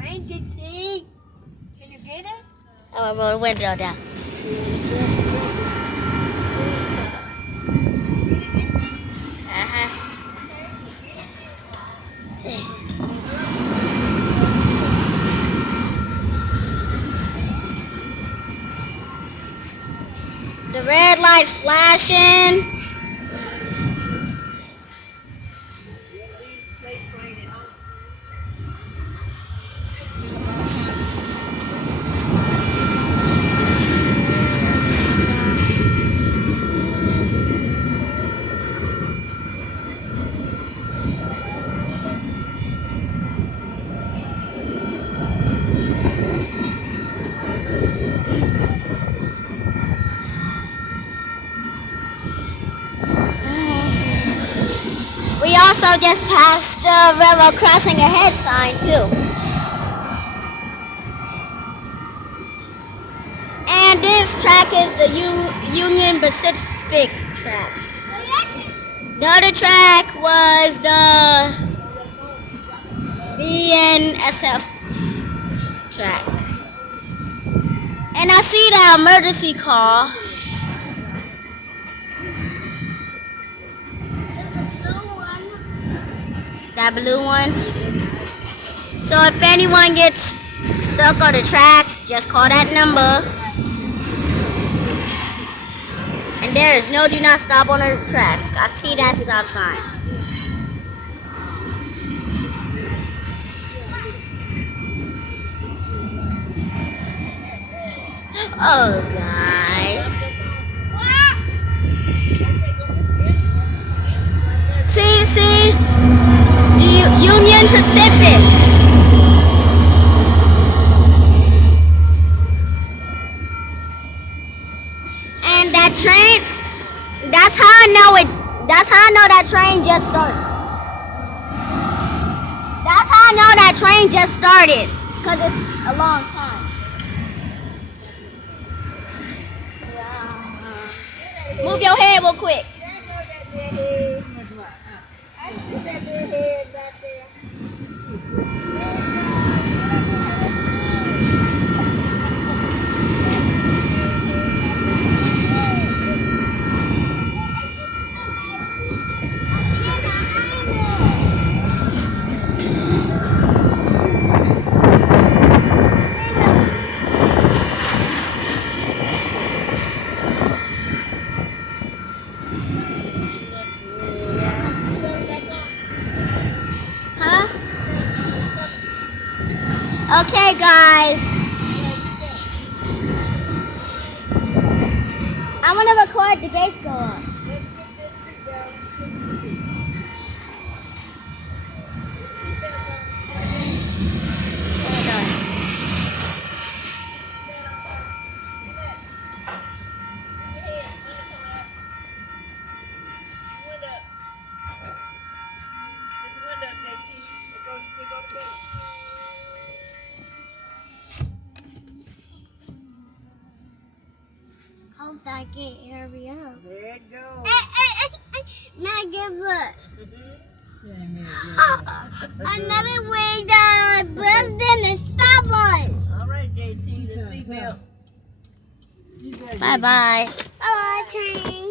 find it, T. Can you get it? I'm gonna roll the window down. The red light's flashing. We also just passed the railroad crossing ahead sign too. And this track is the Union Pacific track. The other track was the BNSF track. And I see the emergency call. That blue one. So if anyone gets stuck on the tracks, just call that number. And there is no do not stop on the tracks. I see that stop sign. Oh, guys. See? The Union Pacific. And that train, that's how I know that train just started. That's how I know that train just started. Because it's a long time. Move your head real quick. Okay, guys. I want to record the bass go on. Hold that gate, hurry up. There it goes. Maggie, look. Another way to bust in the stop us. All right, JT, the seatbelt. Bye-bye. Bye-bye, train.